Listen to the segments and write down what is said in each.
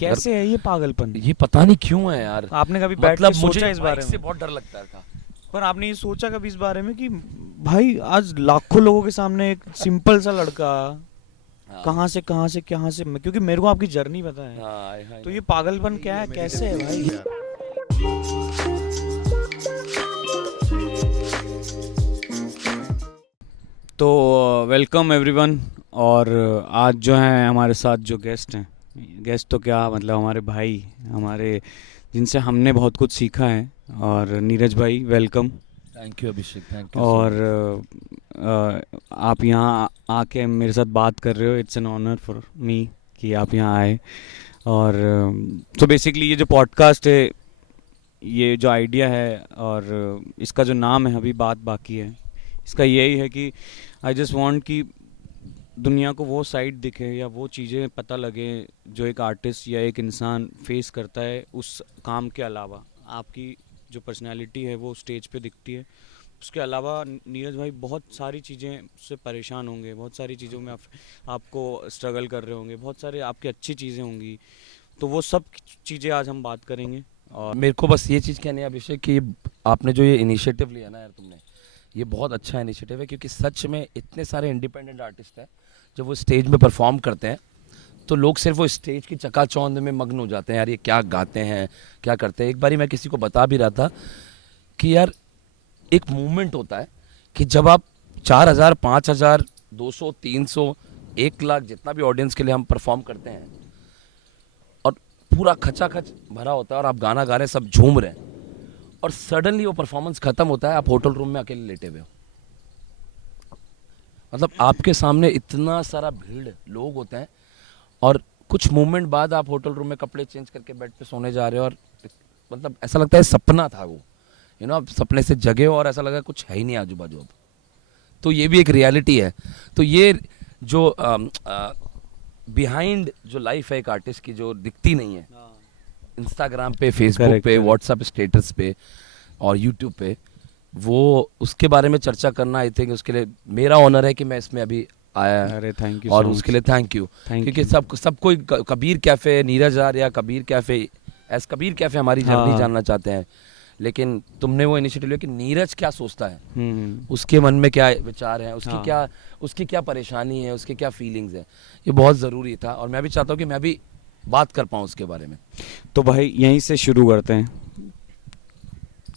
कैसे है ये पागलपन? ये पता नहीं क्यों है यार। आपने कभी बैठ मतलब के मुझे सोचा इस बारे से में? बहुत डर लगता था। पर आपने ये सोचा कभी इस बारे में कि भाई आज लाखों लोगों के सामने एक सिंपल सा लड़का हाँ। कहाँ से क्योंकि मेरे को आपकी जर्नी पता है, हाँ, तो ये पागलपन क्या है, कैसे है भाई? तो वेलकम एवरीवन। और आज जो है हमारे साथ जो गेस्ट हैं, गेस्ट तो क्या मतलब हमारे भाई, हमारे जिनसे हमने बहुत कुछ सीखा है। और नीरज भाई welcome. Thank you Abhishek, thank you. और आप यहाँ आके मेरे साथ बात कर रहे हो, it's an honour for me कि आप यहाँ आए। और तो बेसिकली ये जो पॉडकास्ट है, ये जो आइडिया है और इसका जो नाम है, अभी बात बाकी है, इसका यही है कि आई जस्ट वांट कि दुनिया को वो साइड दिखे या वो चीज़ें पता लगे जो एक आर्टिस्ट या एक इंसान फेस करता है उस काम के अलावा। आपकी जो पर्सनालिटी है वो स्टेज पे दिखती है, उसके अलावा नीरज भाई बहुत सारी चीज़ें से परेशान होंगे, बहुत सारी चीज़ों में आपको स्ट्रगल कर रहे होंगे, बहुत सारे आपकी अच्छी चीज़ें होंगी, तो वो सब चीज़ें आज हम बात करेंगे। और मेरे को बस ये चीज़ कहनी है अभिषेक कि आपने जो ये इनिशिएटिव लिया ना यार, तुमने ये बहुत अच्छा इनिशिएटिव है, क्योंकि सच में इतने सारे इंडिपेंडेंट आर्टिस्ट हैं जब वो स्टेज में परफॉर्म करते हैं तो लोग सिर्फ वो स्टेज की चकाचौंध में मग्न हो जाते हैं, यार ये क्या गाते हैं, क्या करते हैं। एक बारी मैं किसी को बता भी रहा था कि यार एक मूवमेंट होता है कि जब आप 4,000, 5,000, 200, 300, 1,00,000 जितना भी ऑडियंस के लिए हम परफॉर्म करते हैं और पूरा खचाखच भरा होता है और आप गाना गा रहे हैं, सब झूम रहे हैं, और सडनली वो परफॉर्मेंस खत्म होता है, आप होटल रूम में अकेले लेटे हुए हो। मतलब आपके सामने इतना सारा भीड़ लोग होते हैं और कुछ मूवमेंट बाद आप होटल रूम में कपड़े चेंज करके बेड पे सोने जा रहे हो और मतलब ऐसा लगता है सपना था वो, आप सपने से जगे हो और ऐसा लगा कुछ है ही नहीं आजू बाजू अब। तो ये भी एक रियलिटी है। तो ये जो बिहाइंड जो लाइफ है एक आर्टिस्ट की, जो दिखती नहीं है इंस्टाग्राम पे, फेसबुक पे, व्हाट्सएप स्टेटस पे और यूट्यूब पे, वो उसके बारे में चर्चा करना, आई थिंक उसके लिए मेरा ऑनर है कि मैं इसमें अभी आया। अरे थैंक यू। और उसके लिए थैंक यू, क्योंकि सब कोई Kabir cafe, Neeraj Arya Kabir cafe, S Kabir cafe हमारी जर्नी जानना चाहते हैं, लेकिन तुमने वो इनिशिएटिव लिया कि नीरज क्या सोचता है, उसके मन में क्या विचार है, उसकी क्या परेशानी है, उसके क्या फीलिंग्स है, ये बहुत ज़रूरी था। और मैं भी चाहता हूँ कि मैं भी बात कर पाऊँ उसके बारे में। तो भाई यहीं से शुरू करते हैं,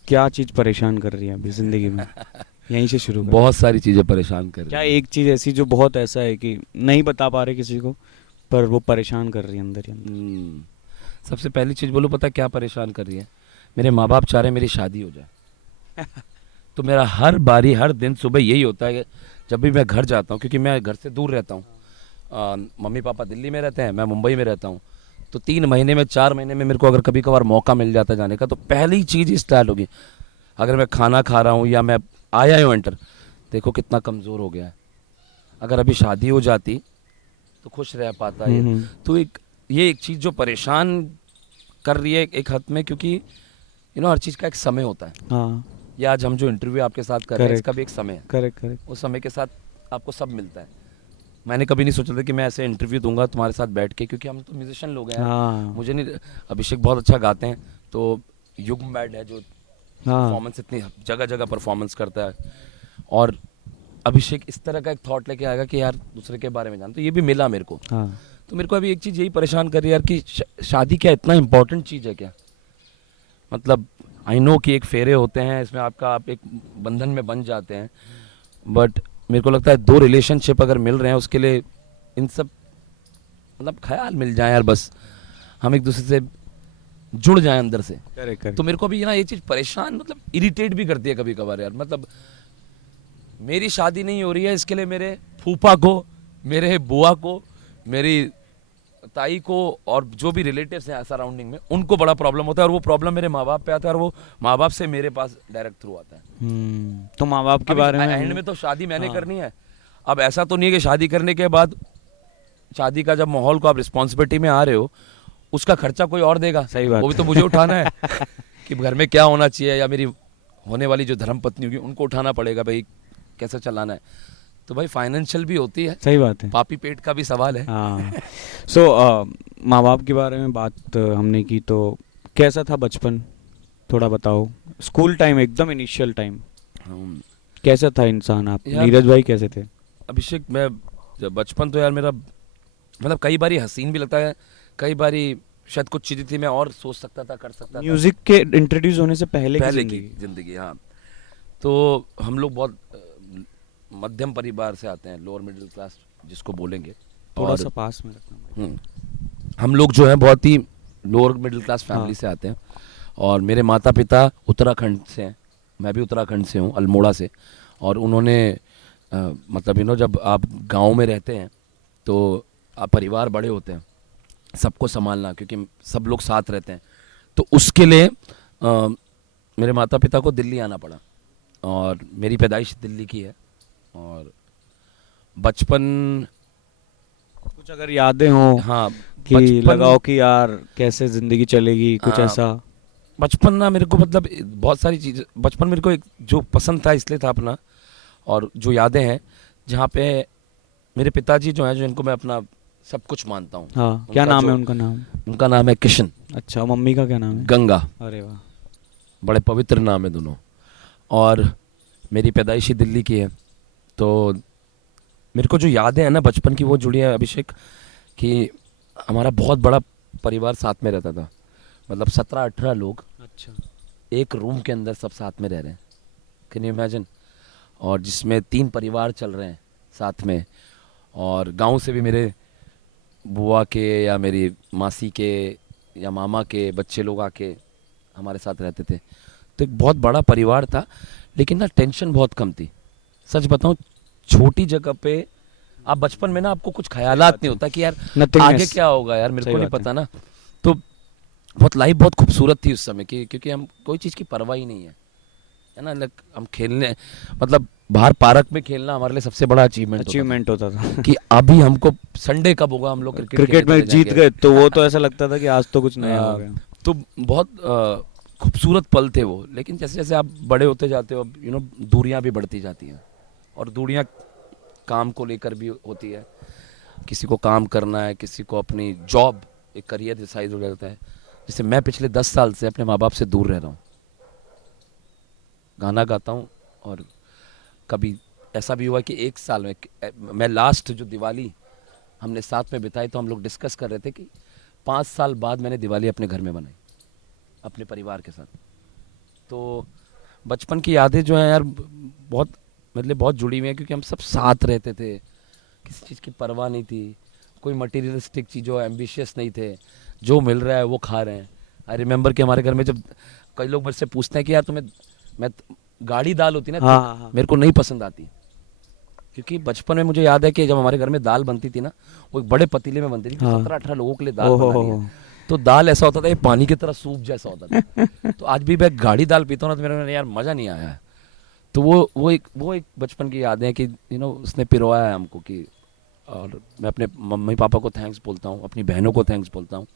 क्या चीज़ परेशान कर रही है अभी ज़िंदगी में? यहीं से शुरू। बहुत सारी चीज़ें परेशान कर रही है। क्या एक चीज़ ऐसी जो बहुत ऐसा है कि नहीं बता पा रहे किसी को, पर वो परेशान कर रही है अंदर ही अंदर? सबसे पहली चीज़ बोलो, पता क्या परेशान कर रही है? मेरे माँ बाप चाह रहे हैं मेरी शादी हो जाए। तो मेरा हर बारी, हर दिन सुबह यही होता है कि जब भी मैं घर जाता हूँ, क्योंकि मैं घर से दूर रहता हूँ, मम्मी पापा दिल्ली में रहते हैं, मैं मुंबई में रहता हूँ, तो 3 महीने में, 4 महीने में मेरे को अगर कभी कभार मौका मिल जाता जाने का, तो पहली चीज़ स्टार्ट होगी, अगर मैं खाना खा रहा हूँ या मैं आया हूँ एंटर, देखो कितना कमज़ोर हो गया है, अगर अभी शादी हो जाती तो खुश रह पाता है। तो ये एक चीज़ जो परेशान कर रही है एक हद में, क्योंकि हर चीज़ का एक समय होता है। हाँ, ये आज हम जो इंटरव्यू आपके साथ कर रहे हैं, इसका भी एक समय है। करेक्ट। उस समय के साथ आपको सब मिलता है। मैंने कभी नहीं सोचा था कि मैं ऐसे इंटरव्यू दूंगा तुम्हारे साथ बैठ के, क्योंकि हम तो म्यूजिशियन लोग हैं। मुझे नहीं, अभिषेक बहुत अच्छा गाते हैं, तो युग्म बैड है जो परफॉर्मेंस इतनी जगह जगह परफॉर्मेंस करता है, और अभिषेक इस तरह का एक थॉट लेके आएगा कि यार दूसरे के बारे में जान, तो ये भी मिला मेरे को। तो मेरे को अभी एक चीज़ यही परेशान कर रही है यार कि शादी क्या इतना इम्पोर्टेंट चीज़ है क्या? मतलब आई नो कि एक फेरे होते हैं, इसमें आप एक बंधन में बन जाते हैं, बट मेरे को लगता है 2 रिलेशनशिप अगर मिल रहे हैं, उसके लिए इन सब मतलब ख्याल मिल जाए यार, बस हम एक दूसरे से जुड़ जाएं अंदर से। करेक्ट। तो मेरे को भी ये चीज़ परेशान, मतलब इरिटेट भी करती है कभी कभार यार। मतलब मेरी शादी नहीं हो रही है, इसके लिए मेरे फूफा को, मेरे बुआ को, मेरी ताई को और जो भी रिलेटिव्स हैं सराउंडिंग में, उनको बड़ा प्रॉब्लम होता है, और वो प्रॉब्लम मेरे माँ बाप पे आता है, और वो माँ बाप से मेरे पास डायरेक्ट थ्रू आता है। तो माँ बाप के बारे में एंड में तो शादी मैंने करनी है। अब ऐसा तो नहीं है कि शादी करने के बाद, शादी का जब माहौल को आप रिस्पॉन्सिबिलिटी में आ रहे हो, उसका खर्चा कोई और देगा। सही बात, वो भी तो मुझे उठाना है कि घर में क्या होना चाहिए, या मेरी होने वाली जो धर्मपत्नी होगी उनको उठाना पड़ेगा, भाई कैसे चलाना है। तो भाई फाइनेंशियल भी होती है, सही बात है। पापी पेट का भी सवाल है। हाँ। सो माँ बाप के बारे में बात हमने की, तो कैसा था बचपन, थोड़ा बताओ। स्कूल टाइम, एकदम इनिशियल टाइम, कैसा था इंसान आप, यार नीरज भाई कैसे थे? अभिषेक, मैं जब बचपन तो यार मेरा मतलब कई बारी हसीन भी लगता है, कई बारी शायद कुछ चीज़ें थी मैं और सोच सकता था, कर सकता था। म्यूजिक के इंट्रोड्यूस होने से पहले की पहले की जिंदगी। जिंदगी, हाँ। तो हम लोग बहुत मध्यम परिवार से आते हैं, लोअर मिडिल क्लास जिसको बोलेंगे। थोड़ा और सा पास में रखना। हम लोग जो है बहुत ही लोअर मिडिल क्लास फैमिली हाँ। से आते हैं। और मेरे माता पिता उत्तराखंड से हैं, मैं भी उत्तराखंड से हूँ, अल्मोड़ा से। और उन्होंने मतलब जब आप गांव में रहते हैं तो आप परिवार बड़े होते हैं, सबको संभालना, क्योंकि सब लोग साथ रहते हैं। तो उसके लिए मेरे माता पिता को दिल्ली आना पड़ा, और मेरी पैदाइश दिल्ली की है। और बचपन, कुछ अगर यादें हो हाँ, कि बचपन लगाओ कि यार कैसे जिंदगी चलेगी, कुछ ऐसा? बचपन ना मेरे को मतलब बहुत सारी चीज़, बचपन मेरे को एक जो पसंद था इसलिए था अपना, और जो यादें हैं जहाँ पे मेरे पिताजी जो हैं, जो इनको मैं अपना सब कुछ मानता हूँ। हाँ, क्या नाम है उनका? नाम? उनका नाम है किशन। अच्छा, मम्मी का क्या नाम है? गंगा। अरे वाह, बड़े पवित्र नाम है दोनों। और मेरी पैदाइशी दिल्ली की है। तो मेरे को जो यादें हैं ना बचपन की, वो जुड़ी है अभिषेक, कि हमारा बहुत बड़ा परिवार साथ में रहता था। मतलब 17-18 लोग अच्छा, एक रूम के अंदर सब साथ में रह रहे हैं। Can you imagine? और जिसमें 3 परिवार चल रहे हैं साथ में। और गांव से भी मेरे बुआ के या मेरी मासी के या मामा के बच्चे लोग आके हमारे साथ रहते थे। तो एक बहुत बड़ा परिवार था, लेकिन ना टेंशन बहुत कम थी। सच बताऊं, छोटी जगह पे आप बचपन में ना आपको कुछ ख्यालात नहीं होता कि यार आगे क्या होगा, यार मेरे को नहीं पता ना। तो बहुत लाइफ बहुत खूबसूरत थी उस समय की, क्योंकि हम कोई चीज़ की परवाह ही नहीं है ना। हम खेलने, मतलब बाहर पार्क में खेलना हमारे लिए सबसे बड़ा अचीवमेंट होता था कि अभी हमको संडे कब होगा, हम लोग क्रिकेट में जीत गए तो वो तो ऐसा लगता था कि आज तो कुछ नया हो गया। तो बहुत खूबसूरत पल थे वो। लेकिन जैसे जैसे आप बड़े होते जाते हो, दूरियां भी बढ़ती जाती हैं। और दूरियां काम को लेकर भी होती है। किसी को काम करना है, किसी को अपनी जॉब, एक करियर डिसाइड हो जाता है। जैसे मैं पिछले 10 साल से अपने माँ बाप से दूर रह रहा हूँ, गाना गाता हूँ। और कभी ऐसा भी हुआ कि 1 साल में मैं लास्ट जो दिवाली हमने साथ में बिताई, तो हम लोग डिस्कस कर रहे थे कि 5 साल बाद मैंने दिवाली अपने घर में बनाई अपने परिवार के साथ। तो बचपन की यादें जो हैं यार बहुत मतलब बहुत जुड़ी हुई हैं, क्योंकि हम सब साथ रहते थे, किसी चीज़ की परवाह नहीं थी, कोई मटीरियलिस्टिक चीज़ों एम्बिशियस नहीं थे, जो मिल रहा है वो खा रहे हैं। आई रिमेंबर कि हमारे घर में जब कई लोग मुझसे पूछते हैं कि यार तुम्हें, मैं गाढ़ी दाल होती ना, हाँ। मेरे को नहीं पसंद आती, क्योंकि बचपन में मुझे याद है कि जब हमारे घर में दाल बनती थी ना, वो एक बड़े पतीले में बनती थी। 17-18 लोगों के लिए दाल बनानी है, तो दाल ऐसा होता था ये पानी की तरह सूप जैसा होता था। तो आज भी मैं गाढ़ी दाल पीता हूँ ना, तो मेरे यार मज़ा नहीं आया है। तो वो एक बचपन की यादें हैं कि उसने पिरोया है हमको कि। और मैं अपने मम्मी पापा को थैंक्स बोलता हूँ, अपनी बहनों को थैंक्स बोलता हूँ,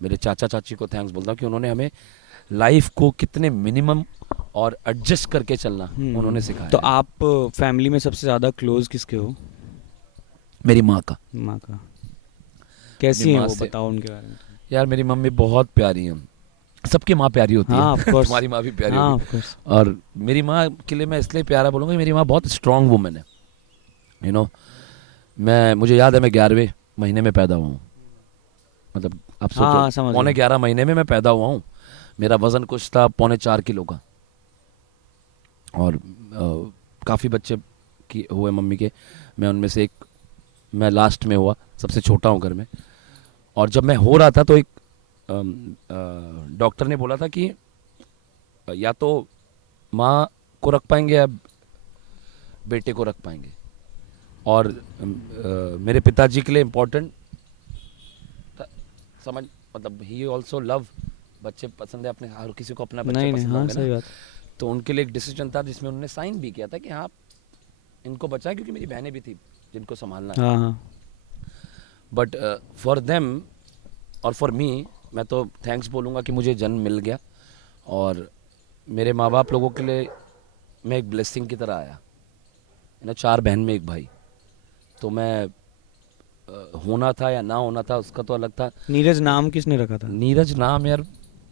मेरे चाचा चाची को थैंक्स बोलता हूँ कि उन्होंने हमें लाइफ को कितने मिनिमम और एडजस्ट करके चलना उन्होंने सिखाया। तो आप फैमिली में सबसे ज़्यादा क्लोज किसके हो? मेरी माँ का। माँ का कैसी है वो, बताओ उनके बारे में। यार मेरी मम्मी बहुत प्यारी है, सबकी माँ प्यारी होती हाँ, है। तुम्हारी माँ भी प्यारी होगी। और मेरी माँ के लिए मैं इसलिए प्यारा बोलूँगा, मेरी माँ बहुत स्ट्रांग वुमन है। मुझे याद है मैं 11वें महीने में पैदा हुआ हूँ। मतलब आप सोचो, 11.5 महीने में मैं पैदा हुआ हूँ। मेरा वजन कुछ था 3.25 किलो का। और काफ़ी बच्चे हुए मम्मी के, मैं उनमें से एक, मैं लास्ट में हुआ, सबसे छोटा हूँ घर में। और जब मैं हो रहा था तो एक डॉक्टर ने बोला था कि या तो माँ को रख पाएंगे या बेटे को रख पाएंगे। और मेरे पिताजी के लिए इम्पोर्टेंट समझ, मतलब ही ऑल्सो लव, बच्चे पसंद है अपने, हर किसी को अपना बच्चा पसंद होगा ना। तो उनके लिए एक डिसीजन था जिसमें उन्होंने साइन भी किया था कि हाँ इनको बचाएं, क्योंकि मेरी बहनें भी थी जिनको संभालना है। बट फॉर देम और फॉर मी, मैं तो थैंक्स बोलूँगा कि मुझे जन्म मिल गया। और मेरे माँ बाप लोगों के लिए मैं एक ब्लेसिंग की तरह आया ना 4 बहन में 1 भाई। तो मैं होना था या ना होना था उसका तो अलग था। नीरज नाम किसने रखा था? नीरज नाम यार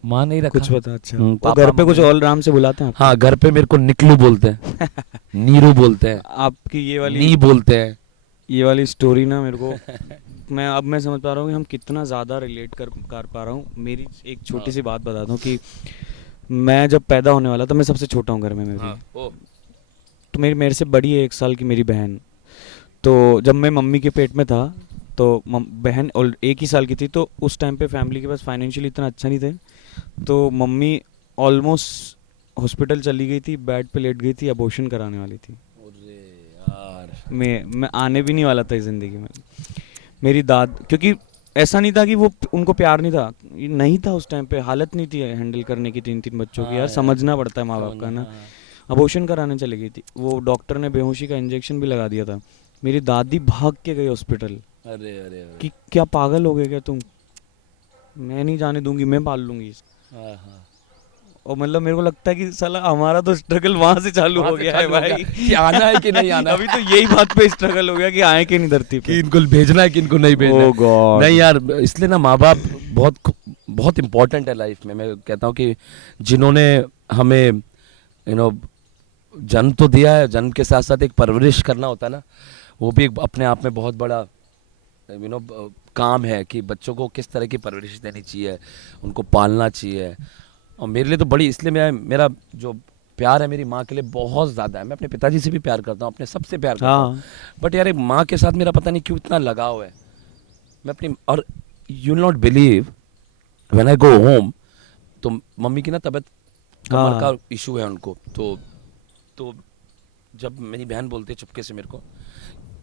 माँ नहीं रखा। कुछ पता? अच्छा, तो पापा घर पे कुछ मम्मी। और नाम से बुलाते हैं हाँ घर पे मेरे को निकलू बोलते हैं, नीरू बोलते हैं, आपकी नी बोलते हैं। ये वाली स्टोरी ना मेरे को मैं समझ पा रहा हूँ कि हम कितना ज़्यादा रिलेट कर पा रहा हूँ। मेरी एक छोटी सी बात बताता हूँ कि मैं जब पैदा होने वाला था, मैं सबसे छोटा हूँ घर में, मैं भी। ओ तो मेरे से बड़ी है 1 साल की मेरी बहन। तो जब मैं मम्मी के पेट में था तो बहन 1 ही साल की थी। तो उस टाइम पे फैमिली के पास फाइनेंशियली इतना अच्छा नहीं थे, तो मम्मी ऑलमोस्ट हॉस्पिटल चली गई थी, बेड पे लेट गई थी, अबॉर्शन कराने वाली थी। अरे यार मैं आने भी नहीं वाला था इस ज़िंदगी में। मेरी क्योंकि ऐसा नहीं था कि वो उनको प्यार नहीं था, ये नहीं था उस टाइम पे, हालत नहीं थी हैंडल करने की 3-3 बच्चों की। यार समझना पड़ता है माँ बाप का ना। अबॉर्शन कराने चली गई थी वो, डॉक्टर ने बेहोशी का इंजेक्शन भी लगा दिया था। मेरी दादी भाग के गई हॉस्पिटल अरे अरे कि क्या पागल हो गए क्या तुम, मैं नहीं जाने दूंगी, मैं पाल लूंगी इसको। हाँ और मतलब मेरे को लगता है कि साला हमारा तो स्ट्रगल वहां से चालू हो गया है भाई, कि आना है कि नहीं आना है। अभी तो यही बात पे स्ट्रगल हो गया कि आए कि नहीं धरती पे, कि इनको भेजना है कि इनको नहीं भेजना Oh God. नहीं यार इसलिए ना माँ बाप बहुत बहुत इम्पोर्टेंट है लाइफ में। मैं कहता हूँ कि जिन्होंने हमें जन्म तो दिया है, जन्म के साथ साथ एक परवरिश करना होता है ना, वो भी एक अपने आप में बहुत बड़ा काम है कि बच्चों को किस तरह की परवरिश देनी चाहिए, उनको पालना चाहिए। और मेरे लिए तो बड़ी, इसलिए मेरा जो प्यार है मेरी माँ के लिए बहुत ज़्यादा है। मैं अपने पिताजी से भी प्यार करता हूँ, अपने सबसे प्यार करता हूँ, बट यार एक माँ के साथ मेरा पता नहीं क्यों इतना लगाव है। मैं अपनी, और you will not believe when I go home, तो मम्मी की ना तबीयत, कमर का इशू है उनको। तो जब मेरी बहन बोलती है चुपके से मेरे को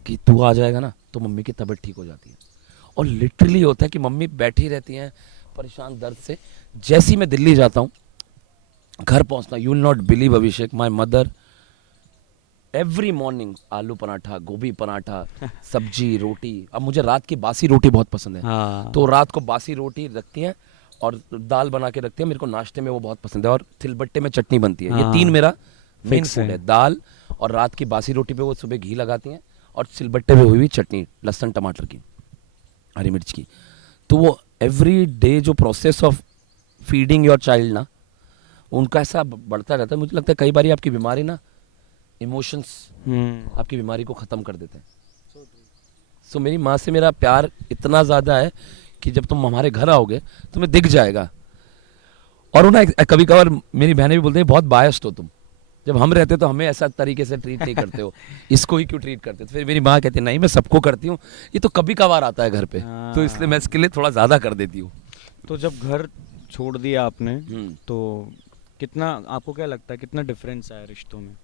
कि तू आ जाएगा ना, तो मम्मी की तबीयत ठीक हो जाती है। और लिटरली होता है कि मम्मी बैठी रहती हैं परेशान दर्द से। जैसे ही मैं दिल्ली जाता हूँ, घर पहुंचना, you will not believe Abhishek, my mother every morning आलू पराठा, गोभी पराठा, सब्जी, रोटी। अब मुझे रात की बासी रोटी बहुत पसंद है, तो रात को बासी रोटी रखती हैं और दाल बना के रखती है। मेरे को नाश्ते में वो बहुत पसंद है, और सिलबट्टे में चटनी बनती है। ये 3 मेरा मेन फूड है, दाल और रात की बासी रोटी पे वो सुबह घी लगाती हैं, और सिलबट्टे पे हुई हुई चटनी लहसुन टमाटर की, हरी मिर्च की। तो वो एवरी डे जो process of feeding your child ना, उनका ऐसा बढ़ता रहता है। मुझे लगता है कई बार आपकी बीमारी ना, इमोशंस आपकी बीमारी को ख़त्म कर देते हैं। सो मेरी माँ से मेरा प्यार इतना ज़्यादा है कि जब तुम हमारे घर आओगे तुम्हें दिख जाएगा। और वो ना कभी कभार मेरी बहनें भी बोलते हैं बहुत बायस्ड हो तुम, जब हम रहते तो हमें ऐसा तरीके से ट्रीट नहीं करते हो, इसको ही क्यों ट्रीट करते। तो फिर मेरी माँ कहती है नहीं मैं सबको करती हूँ, ये तो कभी कभार आता है घर पे, तो इसलिए मैं इसके लिए थोड़ा ज़्यादा कर देती हूँ। तो जब घर छोड़ दिया आपने, तो कितना, आपको क्या लगता है कितना डिफरेंस आया रिश्तों में?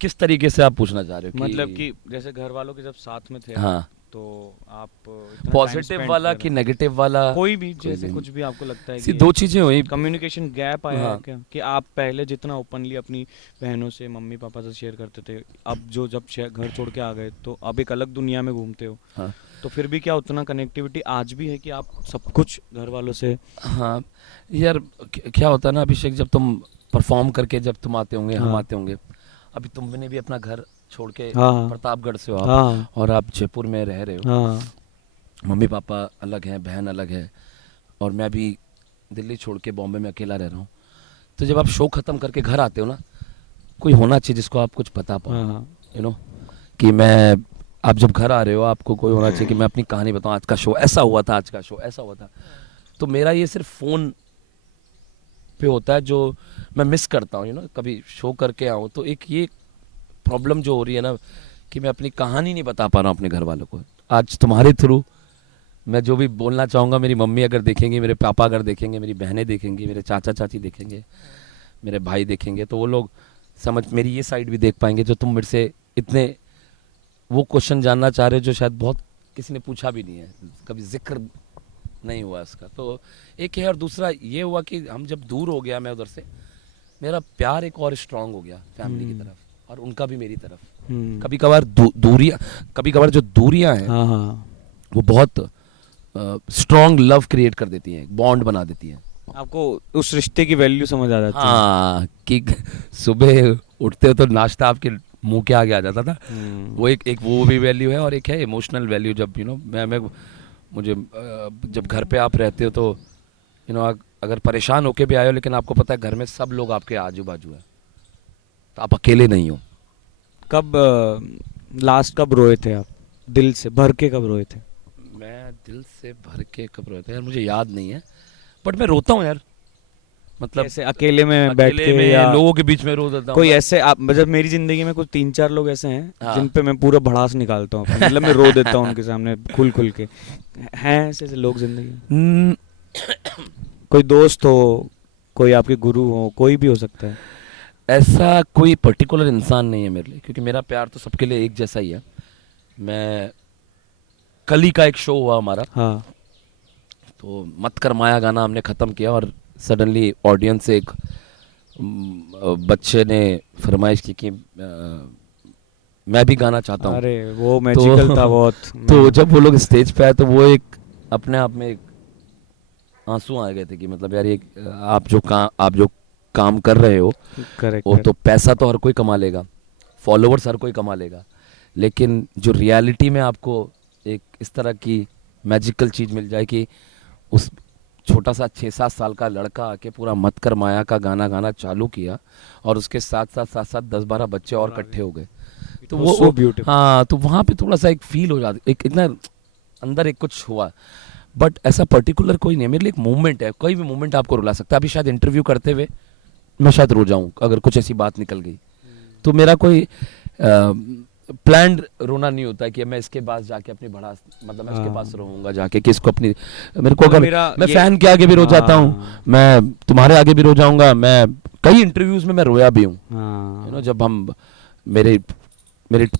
किस तरीके से आप पूछना चाह रहे हो? मतलब कि जैसे घर वालों के जब साथ में थे, हाँ, तो आप पॉजिटिव वाला कि नेगेटिव वाला? कोई भी, जैसे कुछ भी आपको लगता है कि 2 चीजें हुई। कम्युनिकेशन गैप आया है क्या, कि आप पहले जितना ओपनली अपनी बहनों से, मम्मी पापा से शेयर करते थे, अब जब घर छोड़ के आ गए तो अब एक अलग दुनिया में घूमते हो, हाँ, तो फिर भी क्या उतना कनेक्टिविटी आज भी है कि आप सब कुछ घर वालों से? हाँ यार क्या होता है ना अभिषेक, जब तुम परफॉर्म करके जब तुम आते होंगे, हम आते होंगे, अभी तुमने भी अपना घर छोड़ के प्रतापगढ़ से हो आप, और आप जयपुर में रह रहे हो, मम्मी पापा अलग हैं, बहन अलग है, और मैं भी दिल्ली छोड़ के बॉम्बे में अकेला रह रहा हूँ। तो जब आप शो खत्म करके घर आते हो ना, कोई होना चाहिए जिसको आप कुछ बता पाओ, यू नो, कि मैं, आप जब घर आ रहे हो आपको कोई होना चाहिए कि मैं अपनी कहानी बताऊँ, आज का शो ऐसा हुआ था, आज का शो ऐसा हुआ था। तो मेरा ये सिर्फ फ़ोन पे होता है जो मैं मिस करता हूँ, यू नो, कभी शो करके आऊँ तो एक ये प्रॉब्लम जो हो रही है ना, कि मैं अपनी कहानी नहीं बता पा रहा हूँ अपने घर वालों को। आज तुम्हारे थ्रू मैं जो भी बोलना चाहूँगा, मेरी मम्मी अगर देखेंगे, मेरे पापा अगर देखेंगे, मेरी बहनें देखेंगी, मेरे चाचा चाची देखेंगे, मेरे भाई देखेंगे, तो वो लोग मेरी ये साइड भी देख पाएंगे जो तुम मेरे से इतने वो क्वेश्चन जानना चाह रहे हो, जो शायद बहुत किसी ने पूछा भी नहीं है, कभी जिक्र नहीं हुआ इसका। तो एक है, और दूसरा ये हुआ कि हम जब दूर हो गया मैं उधर से, मेरा प्यार एक और स्ट्रांग हो गया फैमिली की तरफ, और उनका भी मेरी तरफ। कभी कभार कभी कभार जो दूरियां हैं वो बहुत स्ट्रांग लव क्रिएट कर देती हैं, बॉन्ड बना देती हैं। आपको उस रिश्ते की वैल्यू समझ आ जाती है। हाँ, कि सुबह उठते हो तो नाश्ता आपके मुंह के आगे आ जाता था। वो एक वो भी वैल्यू है, और एक है इमोशनल वैल्यू। जब मैं मुझे जब घर पे आप रहते हो तो अगर परेशान होके भी आए हो, लेकिन आपको पता है घर में सब लोग आपके आजू बाजू है, तो आप अकेले नहीं हो। कब लास्ट कब रोए थे आप, दिल से भर के कब रोए थे? मैं दिल से भर के कब रोया था यार, मुझे याद नहीं है, बट मैं रोता हूँ यार। मतलब ऐसे अकेले में बैठ के में या लोगों के बीच में रो देता हूँ कोई ऐसे आप, मतलब मेरी जिंदगी में कुछ 3-4 लोग ऐसे हैं हाँ। जिन पे मैं पूरा भड़ास निकालता हूँ, मतलब मैं रो देता हूँ उनके सामने खुल खुल के। हैं ऐसे लोग जिंदगी में? कोई दोस्त हो, कोई आपके गुरु हो, कोई भी हो सकता है। ऐसा कोई पर्टिकुलर इंसान नहीं है मेरे लिए, क्योंकि मेरा प्यार तो सबके लिए एक जैसा ही है। मैं कल ही का एक शो हुआ हमारा, हाँ तो मत कर माया गाना हमने ख़त्म किया, और सडनली ऑडियंस से एक बच्चे ने फरमाइश की कि मैं भी गाना चाहता हूँ। अरे वो मैजिकल था बहुत। तो जब वो लोग स्टेज पे आए तो वो एक अपने आप में एक आंसू आ गए थे कि मतलब यार ये आप जो काम कर रहे हो, वो तो पैसा तो हर कोई कमा लेगा, फॉलोवर्स हर कोई कमा लेगा, लेकिन जो रियलिटी में आपको एक इस तरह की मैजिकल चीज़ मिल जाए कि उस छोटा सा 6-7 साल का लड़का आके पूरा मत कर माया का गाना गाना चालू किया, और उसके साथ साथ 10-12 बच्चे और इकट्ठे हो गए, तो वो हाँ, तो वहाँ पे थोड़ा सा एक फील हो जाता, एक इतना अंदर एक कुछ हुआ। बट ऐसा पर्टिकुलर कोई नहीं है मेरे लिए, एक मूवमेंट है, कोई भी मूवमेंट आपको रुला सकता है। अभी शायद इंटरव्यू करते हुए मैं शायद रो जाऊं अगर कुछ ऐसी बात निकल गई, तो मेरा कोई प्लान्ड रोना नहीं होता है कि मैं इसके पास जाके अपनी भड़ास, मतलब मैं इसके पास रोऊंगा जाके कि इसको अपनी, मेरे को अगर मैं फैन के आगे भी रो जाता हूँ, मैं तुम्हारे आगे भी रो जाऊंगा। मैं कई इंटरव्यूज में मैं रोया भी हूँ, जब हम मेरे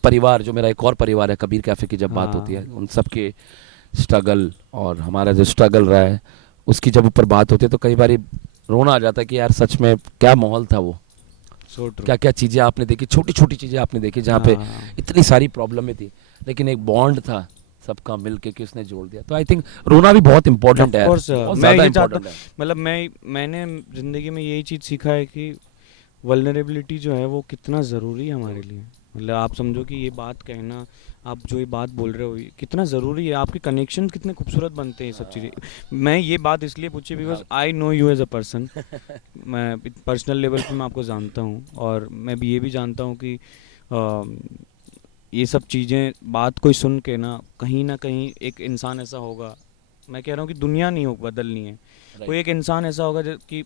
परिवार, जो मेरा एक और परिवार है कबीर कैफे की जब बात होती है, उन सबके स्ट्रगल और हमारा जो स्ट्रगल रहा है उसकी जब ऊपर बात होती है, तो कई बार रोना आ जाता है कि यार सच में क्या माहौल था वो, क्या क्या चीज़ें आपने देखी, छोटी छोटी चीज़ें आपने देखी जहाँ पे इतनी सारी प्रॉब्लमें थी, लेकिन एक बॉन्ड था सबका मिलके कि उसने जोड़ दिया। तो आई थिंक रोना भी बहुत इंपॉर्टेंट है, मैं ये चाहता, मतलब मैंने जिंदगी में यही चीज़ सीखा है कि वल्नरेबिलिटी जो है वो कितना ज़रूरी है हमारे लिए। मतलब आप समझो कि ये बात कहना, आप जो ये बात बोल रहे हो कितना ज़रूरी है, आपके कनेक्शन कितने खूबसूरत बनते हैं ये सब चीज़ें। मैं ये बात इसलिए पूछी because I know you as a person, मैं पर्सनल लेवल पे मैं आपको जानता हूँ, और मैं भी ये भी जानता हूँ कि ये सब चीज़ें बात कोई सुन के ना कहीं एक इंसान ऐसा होगा, मैं कह रहा हूँ कि दुनिया नहीं हो बदलनी है, कोई एक इंसान ऐसा होगा कि